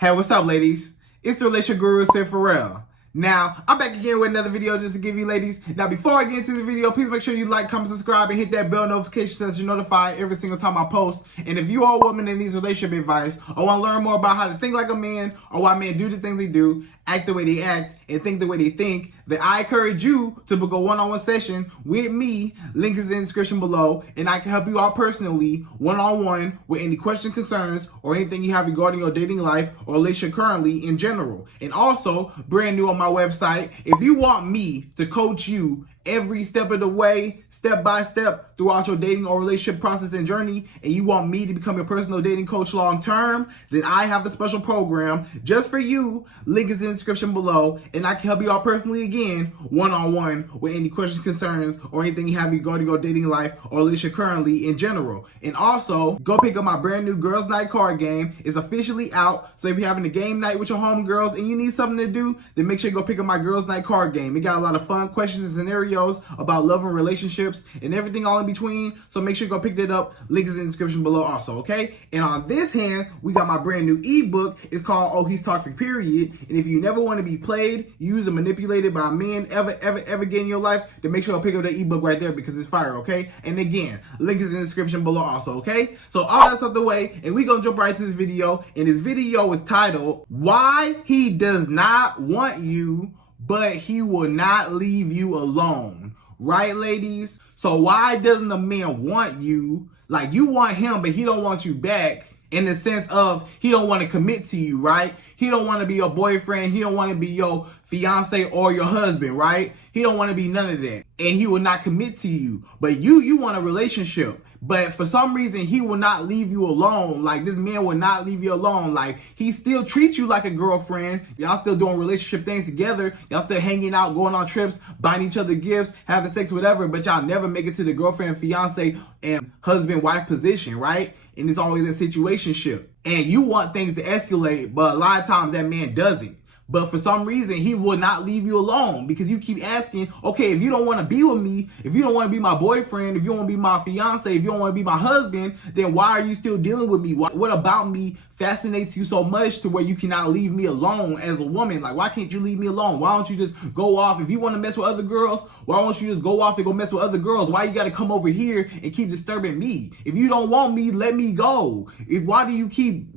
Hey, what's up, ladies? It's the relationship guru, Sydd Ferrell. Now, I'm back again with another video just to give you ladies. Now, before I get into the video, please make sure you like, comment, subscribe, and hit that bell notification so that you're notified every single time I post. And if you are a woman that needs relationship advice or want to learn more about how to think like a man or why men do the things they do, act the way they act, and think the way they think, then I encourage you to book a one-on-one session with me. Link is in the description below, and I can help you out personally, one-on-one, with any questions, concerns, or anything you have regarding your dating life or relationship currently in general. And also, brand new on my website, if you want me to coach you every step of the way, step by step, throughout your dating or relationship process and journey, and you want me to become your personal dating coach long term, then I have a special program just for you. Link is in the description below, and I can help you out personally again, one-on-one, with any questions, concerns, or anything you have regarding your dating life or relationship currently in general. And also, go pick up my brand new Girls Night card game. It's officially out, so if you're having a game night with your homegirls and you need something to do, then make sure you go pick up my Girls Night card game. It got a lot of fun questions and scenarios about love and relationships and everything all in between, so make sure you go pick that up. Link is in the description below also, okay? And on this hand, we got my brand new ebook. It's called Oh He's Toxic Period. And if you never want to be played, used, or manipulated by men ever again in your life, then make sure you pick up the ebook right there because it's fire, okay? And again, link is in the description below also, okay? So all that's out the way, and we gonna jump right to this video. And this video is titled, Why He Does Not Want You, But He Will Not Leave You Alone. Right, ladies? So why doesn't a man want you? Like, you want him, but he don't want you back, in the sense of he don't want to commit to you, right? He don't want to be your boyfriend. He don't want to be your fiance or your husband, right? He don't want to be none of that. And he will not commit to you. But you want a relationship. But for some reason, he will not leave you alone. Like, this man will not leave you alone. Like, he still treats you like a girlfriend. Y'all still doing relationship things together. Y'all still hanging out, going on trips, buying each other gifts, having sex, whatever. But y'all never make it to the girlfriend, fiance, and husband-wife position, right? And it's always a situationship. And you want things to escalate, but a lot of times that man doesn't. But for some reason, he will not leave you alone because you keep asking, okay, if you don't want to be with me, if you don't want to be my boyfriend, if you don't want to be my fiance, if you don't want to be my husband, then why are you still dealing with me? What about me fascinates you so much to where you cannot leave me alone as a woman? Like, why can't you leave me alone? Why don't you just go off? If you want to mess with other girls, why don't you just go off and go mess with other girls? Why you got to come over here and keep disturbing me? If you don't want me, let me go. Why do you keep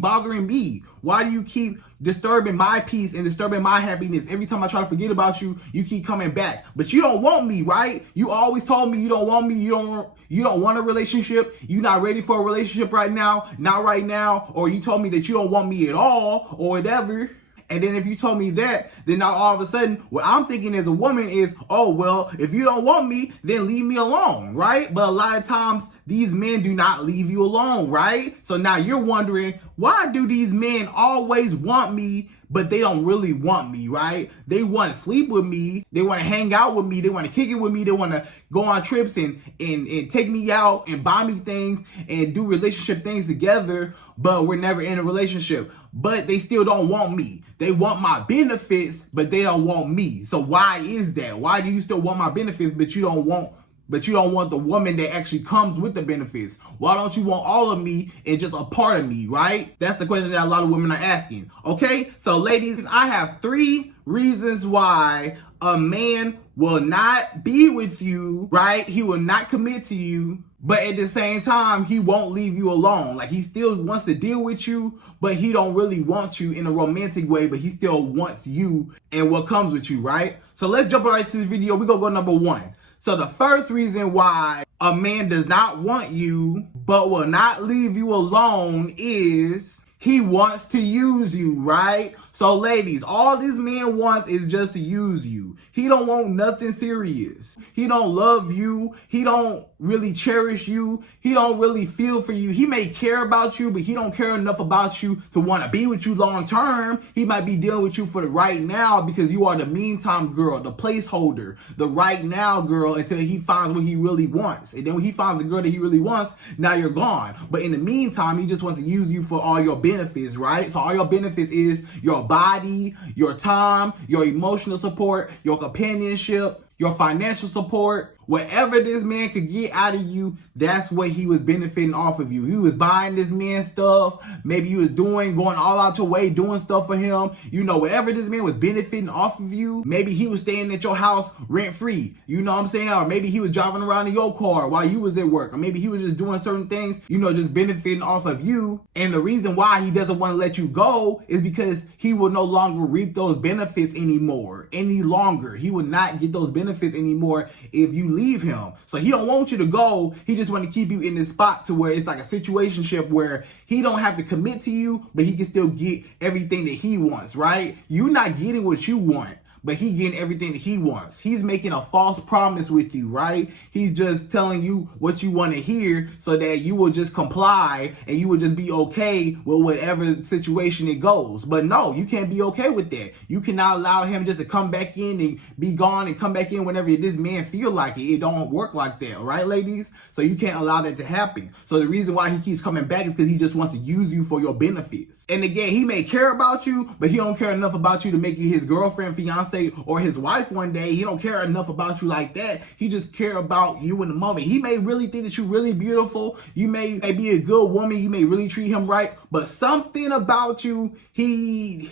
bothering me? Why do you keep disturbing my peace and disturbing my happiness? Every time I try to forget about you, you keep coming back. But you don't want me, right? You always told me you don't want me. You don't want a relationship. You're not ready for a relationship right now. Not right now. Or you told me that you don't want me at all or whatever. And then if you told me that, then now all of a sudden, what I'm thinking as a woman is, oh, well, if you don't want me, then leave me alone, right? But a lot of times, these men do not leave you alone, right? So now you're wondering, why do these men always want me, but they don't really want me, right? They want to sleep with me. They want to hang out with me. They want to kick it with me. They want to go on trips and take me out and buy me things and do relationship things together, but we're never in a relationship. But they still don't want me. They want my benefits, but they don't want me. So why is that? Why do you still want my benefits, but you don't want the woman that actually comes with the benefits? Why don't you want all of me and just a part of me, right? That's the question that a lot of women are asking. Okay, so ladies, I have 3 reasons why a man will not be with you, right? He will not commit to you, but at the same time, he won't leave you alone. Like, he still wants to deal with you, but he don't really want you in a romantic way, but he still wants you and what comes with you, right? So let's jump right to this video. We're gonna go number 1. So the first reason why a man does not want you, but will not leave you alone is he wants to use you, right? So ladies, all this man wants is just to use you. He don't want nothing serious. He don't love you. He don't really cherish you. He don't really feel for you. He may care about you, but he don't care enough about you to want to be with you long term. He might be dealing with you for the right now because you are the meantime girl, the placeholder, the right now girl until he finds what he really wants. And then when he finds the girl that he really wants, now you're gone. But in the meantime, he just wants to use you for all your benefits, right? So all your benefits is your body, your time, your emotional support, your companionship, your financial support, Whatever this man could get out of you, that's what he was benefiting off of you. He was buying this man stuff. Maybe you was going all out your way, doing stuff for him. You know, whatever this man was benefiting off of you, maybe he was staying at your house rent free. You know what I'm saying? Or maybe he was driving around in your car while you was at work. Or maybe he was just doing certain things, you know, just benefiting off of you. And the reason why he doesn't want to let you go is because he will no longer reap those benefits any longer. He will not get those benefits anymore if you leave him. So he don't want you to go. He just want to keep you in this spot to where it's like a situationship where he don't have to commit to you, but he can still get everything that he wants, right? You're not getting what you want, but he getting everything that he wants. He's making a false promise with you, right? He's just telling you what you want to hear so that you will just comply and you will just be okay with whatever situation it goes. But no, you can't be okay with that. You cannot allow him just to come back in and be gone and come back in whenever this man feel like it. It don't work like that, right, ladies? So you can't allow that to happen. So the reason why he keeps coming back is because he just wants to use you for your benefits. And again, he may care about you, but he don't care enough about you to make you his girlfriend, fiance, or his wife one day. He don't care enough about you like that. He just care about you in the moment. He may really think that you're really beautiful. You may be a good woman. You may really treat him right, but something about you, he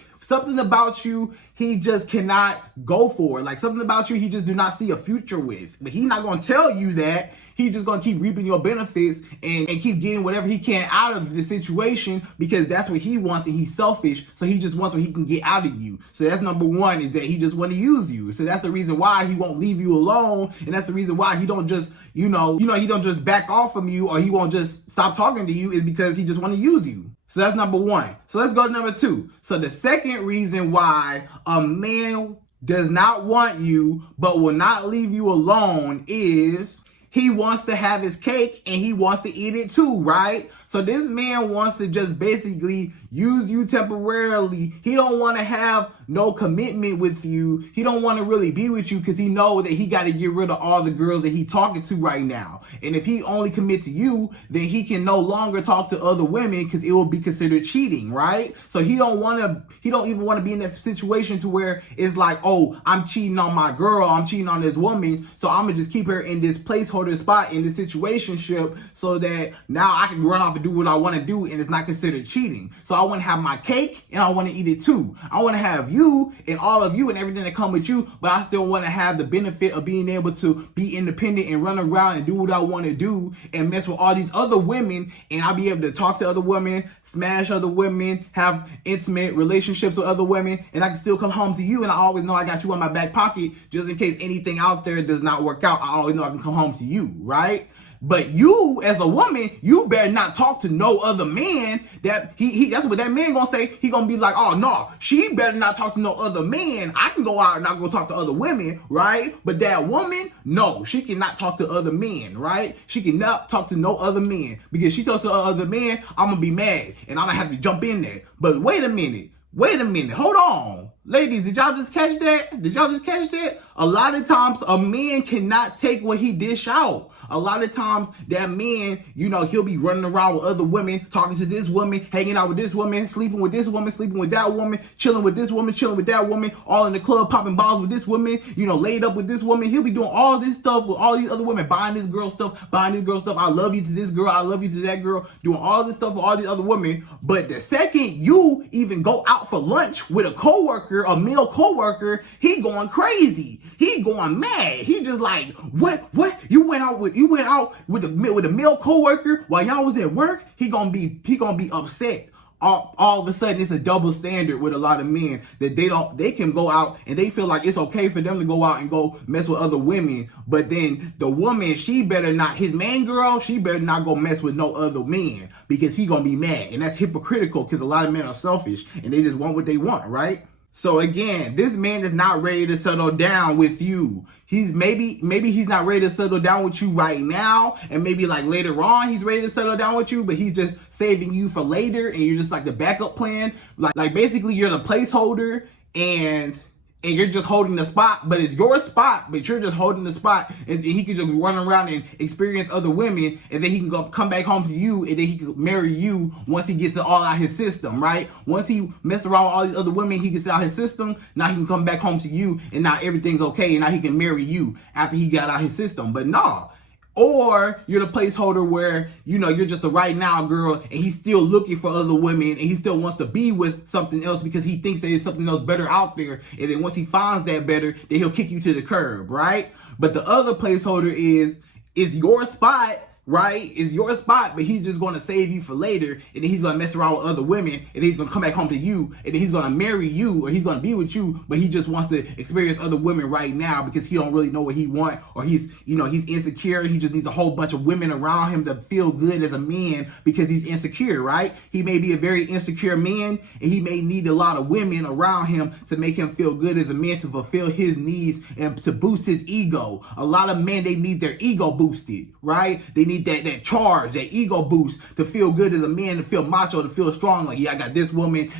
just cannot go for. Like something about you, he just do not see a future with. But he's not going to tell you that. He's just going to keep reaping your benefits and keep getting whatever he can out of the situation because that's what he wants and he's selfish. So he just wants what he can get out of you. So that's number one, is that he just want to use you. So that's the reason why he won't leave you alone. And that's the reason why he don't just, he don't just back off from you, or he won't just stop talking to you, is because he just want to use you. So that's number one. So let's go to number two. So the second reason why a man does not want you but will not leave you alone is he wants to have his cake and he wants to eat it too, right? So this man wants to just basically use you temporarily. He don't want to have no commitment with you. He don't want to really be with you because he knows that he got to get rid of all the girls that he talking to right now. And if he only commit to you, then he can no longer talk to other women because it will be considered cheating, right? So he don't even want to be in that situation to where it's like, oh, I'm cheating on my girl, I'm cheating on this woman, so I'm gonna just keep her in this placeholder spot in this situationship so that now I can run off and do what I want to do and it's not considered cheating. So I want to have my cake and I want to eat it too. I want to have you and all of you and everything that come with you, but I still want to have the benefit of being able to be independent and run around and do what I want to do and mess with all these other women, and I'll be able to talk to other women, smash other women, have intimate relationships with other women, and I can still come home to you, and I always know I got you in my back pocket just in case anything out there does not work out. I always know I can come home to you, right? But you, as a woman, you better not talk to no other man. That's what that man gonna say. He gonna be like, oh no, she better not talk to no other man. I can go out and I go talk to other women, right? But that woman, no, she cannot talk to other men, right? She cannot talk to no other men, because she talks to other men, I'm gonna be mad and I'm gonna have to jump in there. But wait a minute, hold on. Ladies, did y'all just catch that? A lot of times a man cannot take what he dish out. A lot of times that man, he'll be running around with other women, talking to this woman, hanging out with this woman, sleeping with this woman, sleeping with that woman, chilling with this woman, chilling with that woman, all in the club, popping bottles with this woman, laid up with this woman. He'll be doing all this stuff with all these other women, buying this girl stuff. I love you to this girl, I love you to that girl, doing all this stuff with all these other women. But the second you even go out for lunch with a coworker, a male coworker, he going crazy. He going mad. He just like, what? You went out with the male coworker while y'all was at work? He gonna be upset. All of a sudden, it's a double standard with a lot of men that they can go out and they feel like it's okay for them to go out and go mess with other women. But then the woman, his main girl, she better not go mess with no other man, because he gonna be mad. And that's hypocritical, because a lot of men are selfish and they just want what they want, right? So again, this man is not ready to settle down with you. Maybe he's not ready to settle down with you right now, and maybe like later on he's ready to settle down with you, but he's just saving you for later, and you're just like the backup plan. Like basically you're the placeholder, and and you're just holding the spot, but it's your spot, but you're just holding the spot, and he can just run around and experience other women, and then he can come back home to you, and then he can marry you once he gets it all out his system, right? Once he messed around with all these other women, he gets it out his system, now he can come back home to you, and now everything's okay, and now he can marry you after he got out his system. But nah. Or you're the placeholder where, you know, you're just a right now girl and he's still looking for other women and he still wants to be with something else because he thinks there's something else better out there. And then once he finds that better, then he'll kick you to the curb, right? But the other placeholder is your spot, right? It's your spot, but he's just going to save you for later, and then he's going to mess around with other women, and then he's going to come back home to you, and then he's going to marry you, or he's going to be with you, but he just wants to experience other women right now because he don't really know what he wants, or he's, you know, he's insecure. He just needs a whole bunch of women around him to feel good as a man because he's insecure, right? He may be a very insecure man, and he may need a lot of women around him to make him feel good as a man, to fulfill his needs and to boost his ego. A lot of men, they need their ego boosted, right? They need that charge, that ego boost to feel good as a man, to feel macho, to feel strong. Like, yeah, I got this woman,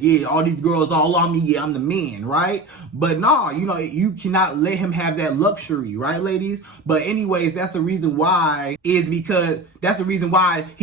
yeah, all these girls all on me, yeah, I'm the man, right? But nah, you know, you cannot let him have that luxury, right, ladies? But anyways, that's the reason why, he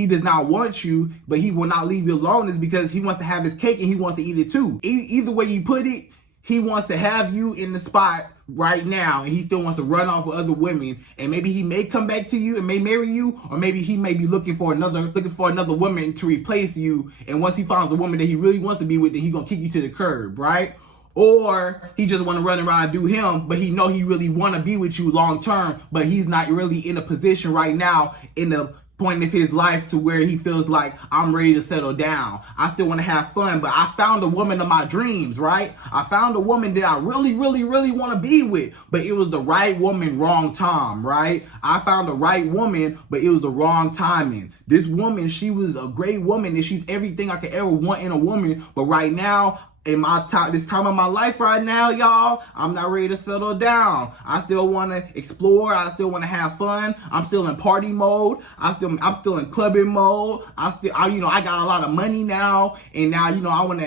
does not want you, but he will not leave you alone, is because he wants to have his cake and he wants to eat it too. Either way you put it, he wants to have you in the spot right now, and he still wants to run off with other women, and maybe he may come back to you and may marry you, or maybe he may be looking for another woman to replace you, and once he finds a woman that he really wants to be with, then he's gonna kick you to the curb, right? Or he just want to run around and do him, but he know he really want to be with you long term, but he's not really in a position right now in the point of his life to where he feels like, I'm ready to settle down. I still want to have fun, but I found a woman of my dreams, right? I found a woman that I really, really, really want to be with, but it was the right woman, wrong time, right? I found the right woman, but it was the wrong timing. This woman, she was a great woman, and she's everything I could ever want in a woman, but right now, in this time of my life right now, y'all, I'm not ready to settle down. I still want to explore. I still want to have fun. I'm still in party mode. I'm still in clubbing mode. I got a lot of money now, and now, you know, I want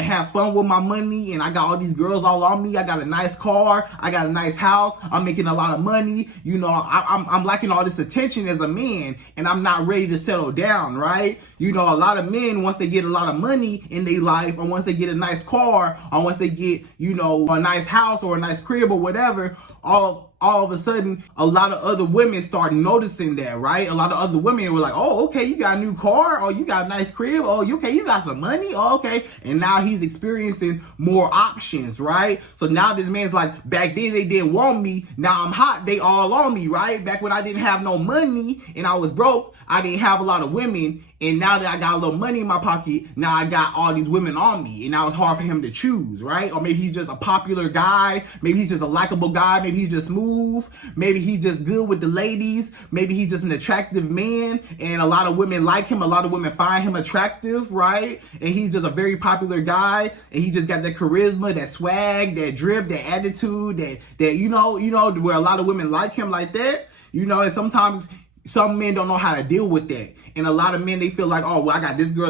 to have fun with my money, and I got all these girls all on me. I got a nice car. I got a nice house. I'm making a lot of money. You know, I'm liking all this attention as a man, and I'm not ready to settle down, right? You know, a lot of men, once they get a lot of money in their life, or once they get a nice car, or once they get, you know, a nice house or a nice crib or whatever, all of a sudden, a lot of other women start noticing that, right? A lot of other women were like, oh, okay, you got a new car, oh, you got a nice crib, oh, okay, you got some money, oh, okay. And now he's experiencing more options, right? So now this man's like, back then they didn't want me, now I'm hot, they all on me, right? Back when I didn't have no money and I was broke, I didn't have a lot of women, and now that I got a little money in my pocket, now I got all these women on me, and now it's hard for him to choose, right? Or maybe he's just a popular guy, maybe he's just a likable guy, maybe he's just smooth, maybe he's just good with the ladies, maybe he's just an attractive man, and a lot of women like him, a lot of women find him attractive, right? And he's just a very popular guy, and he just got that charisma, that swag, that drip, that attitude, that you know, where a lot of women like him like that, you know, and sometimes some men don't know how to deal with that. And a lot of men, they feel like, oh, well, I got this girl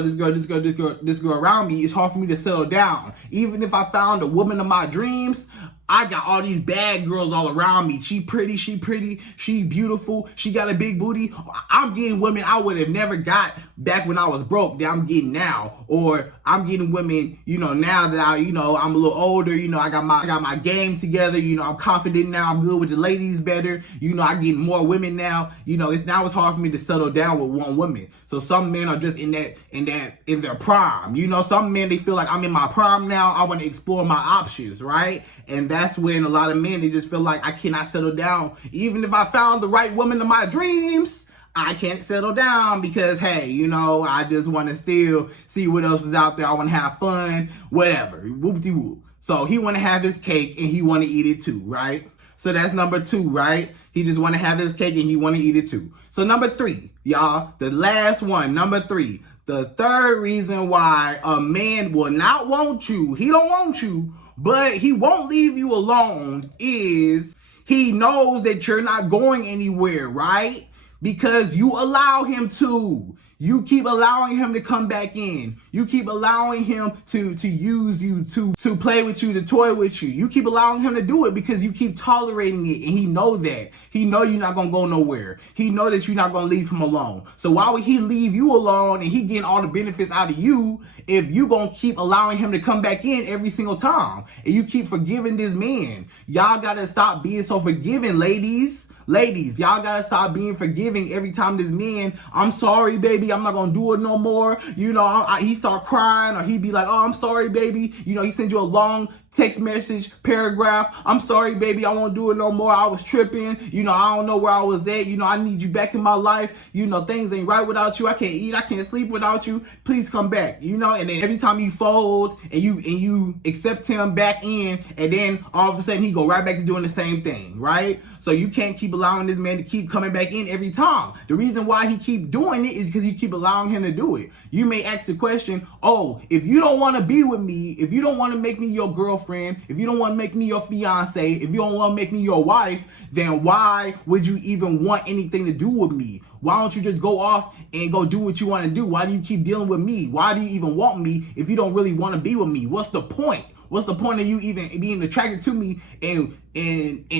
around me. It's hard for me to settle down. Even if I found a woman of my dreams, I got all these bad girls all around me. She pretty, she beautiful, she got a big booty. I'm getting women I would have never got back when I was broke that I'm getting now. Or I'm getting women, you know, now that I'm a little older, you know, I got my game together, you know, I'm confident now, I'm good with the ladies better, you know, I get more women now, you know, it's hard for me to settle down with one woman. So some men are just in their prime. You know, some men, they feel like I'm in my prime now, I want to explore my options, right? And that's when a lot of men, they just feel like I cannot settle down. Even if I found the right woman of my dreams, I can't settle down because, hey, you know, I just want to still see what else is out there. I want to have fun, whatever. Whoop-de-whoop. So he want to have his cake and he want to eat it too, right? So that's number 2, right? He just want to have his cake and he want to eat it too. So number 3, y'all, the last one, number 3. The third reason why a man will not want you, he don't want you, but he won't leave you alone, is he knows that you're not going anywhere, right? Because you allow him to. You keep allowing him to come back in. You keep allowing him to use you, to play with you, to toy with you. You keep allowing him to do it because you keep tolerating it, and he know that. He know you're not going to go nowhere. He know that you're not going to leave him alone. So why would he leave you alone and he getting all the benefits out of you if you going to keep allowing him to come back in every single time? And you keep forgiving this man. Y'all got to stop being so forgiving, ladies. Ladies, y'all gotta stop being forgiving every time this man, I'm sorry, baby, I'm not gonna do it no more. You know, he start crying, or he be like, oh, I'm sorry, baby. You know, he sends you a long text message, paragraph. I'm sorry, baby, I won't do it no more. I was tripping. You know, I don't know where I was at. You know, I need you back in my life. You know, things ain't right without you. I can't eat. I can't sleep without you. Please come back. You know, and then every time you fold and you accept him back in, and then all of a sudden he go right back to doing the same thing, right? So you can't keep allowing this man to keep coming back in every time. The reason why he keep doing it is because you keep allowing him to do it. You may ask the question, oh, if you don't want to be with me, if you don't want to make me your girlfriend, if you don't want to make me your fiance, if you don't want to make me your wife, then why would you even want anything to do with me? Why don't you just go off and go do what you want to do? Why do you keep dealing with me? Why do you even want me if you don't really want to be with me? What's the point? What's the point of you even being attracted to me and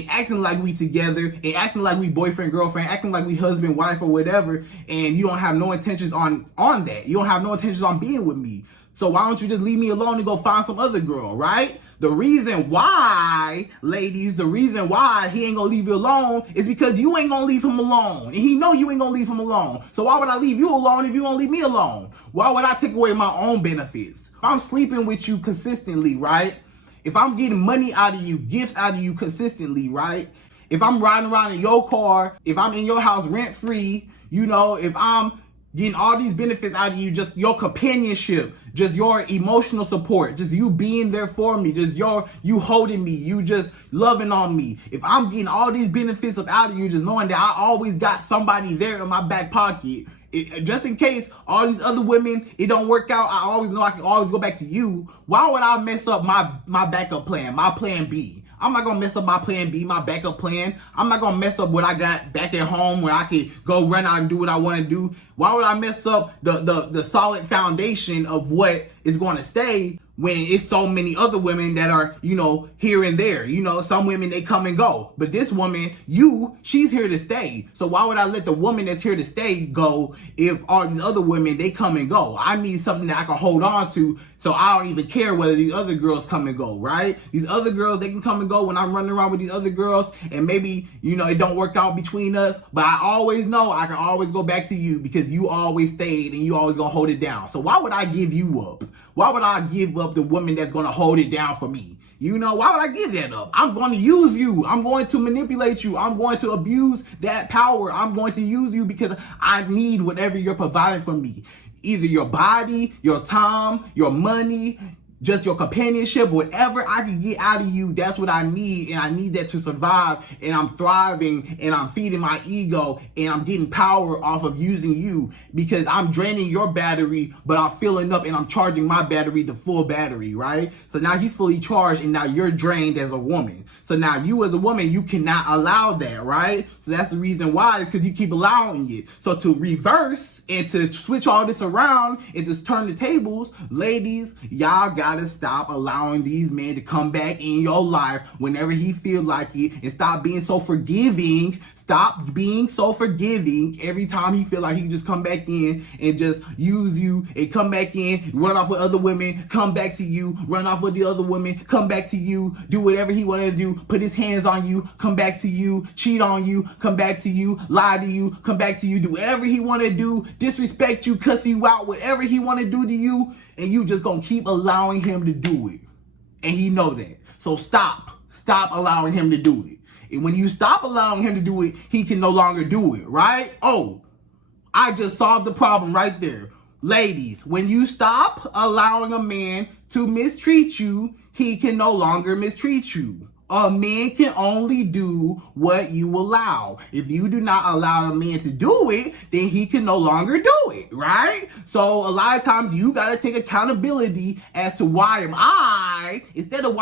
acting like we together, and acting like we boyfriend, girlfriend, acting like we husband, wife, or whatever, and you don't have no intentions on that. You don't have no intentions on being with me. So why don't you just leave me alone and go find some other girl, right? The reason why, ladies, the reason why he ain't gonna leave you alone is because you ain't gonna leave him alone. And he know you ain't gonna leave him alone. So why would I leave you alone if you gonna leave me alone? Why would I take away my own benefits? If I'm sleeping with you consistently, right? If I'm getting money out of you, gifts out of you consistently, right? If I'm riding around in your car, if I'm in your house rent free, you know, if I'm getting all these benefits out of you, just your companionship, just your emotional support, just you being there for me, just you holding me, you just loving on me. If I'm getting all these benefits out of you, just knowing that I always got somebody there in my back pocket, just in case all these other women, it don't work out, I always know I can always go back to you. Why would I mess up my backup plan, my plan B? I'm not gonna mess up my plan B, my backup plan. I'm not gonna mess up what I got back at home where I could go run out and do what I want to do. Why would I mess up the solid foundation of what is going to stay when it's so many other women that are, you know, here and there? You know, some women, they come and go. But this woman, she's here to stay. So why would I let the woman that's here to stay go if all these other women, they come and go? I need something that I can hold on to, so I don't even care whether these other girls come and go, right? These other girls, they can come and go when I'm running around with these other girls, and maybe, you know, it don't work out between us, but I always know I can always go back to you because you always stayed and you always gonna hold it down. So why would I give you up? Why would I give up the woman that's gonna hold it down for me? You know, why would I give that up? I'm going to use you. I'm going to manipulate you. I'm going to abuse that power. I'm going to use you because I need whatever you're providing for me. Either your body, your time, your money, just your companionship, whatever I can get out of you, that's what I need, and I need that to survive, and I'm thriving, and I'm feeding my ego, and I'm getting power off of using you because I'm draining your battery, but I'm filling up and I'm charging my battery to full battery, right? So now he's fully charged, and now you're drained as a woman. So now you as a woman, you cannot allow that, right? So that's the reason why, is because you keep allowing it. So to reverse and to switch all this around and just turn the tables, ladies, y'all gotta stop allowing these men to come back in your life whenever he feel like it, and stop being so forgiving. Stop being so forgiving every time he feel like he can just come back in and just use you and come back in, run off with other women, come back to you, run off with the other women, come back to you, do whatever he want to do, put his hands on you, come back to you, cheat on you, come back to you, lie to you, come back to you, do whatever he want to do, disrespect you, cuss you out, whatever he want to do to you, and you just gonna keep allowing him to do it. And he know that. So stop allowing him to do it. And when you stop allowing him to do it, he can no longer do it, right? Oh, I just solved the problem right there. Ladies, when you stop allowing a man to mistreat you, he can no longer mistreat you. A man can only do what you allow. If you do not allow a man to do it, then he can no longer do it, right? So a lot of times you gotta take accountability as to why am I, instead of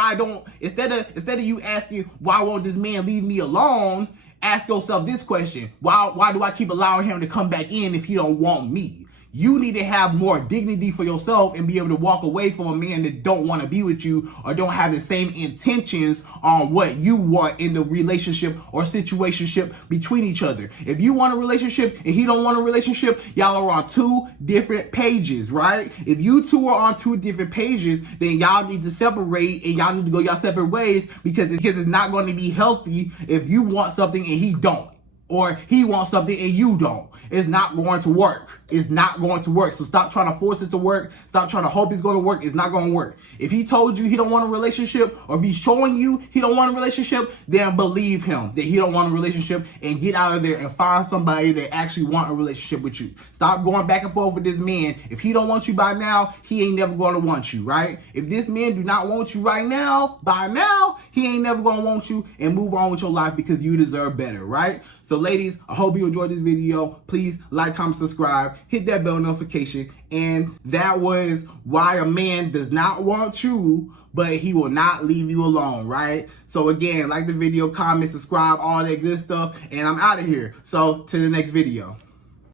you asking why won't this man leave me alone, ask yourself this question: why do I keep allowing him to come back in if he don't want me? You need to have more dignity for yourself and be able to walk away from a man that don't want to be with you or don't have the same intentions on what you want in the relationship or situationship between each other. If you want a relationship and he don't want a relationship, y'all are on two different pages, right? If you two are on two different pages, then y'all need to separate and y'all need to go y'all separate ways because it's not going to be healthy if you want something and he don't. Or he wants something and you don't. It's not going to work. It's not going to work. So stop trying to force it to work. Stop trying to hope it's going to work. It's not going to work. If he told you he don't want a relationship, or if he's showing you he don't want a relationship, then believe him that he don't want a relationship and get out of there and find somebody that actually want a relationship with you. Stop going back and forth with this man. If he don't want you by now, he ain't never going to want you, right? If this man do not want you right now, by now, he ain't never going to want you, and move on with your life because you deserve better, right? So ladies, I hope you enjoyed this video. Please like, comment, subscribe, hit that bell notification. And that was why a man does not want you, but he will not leave you alone, right? So again, like the video, comment, subscribe, all that good stuff. And I'm out of here. So to the next video.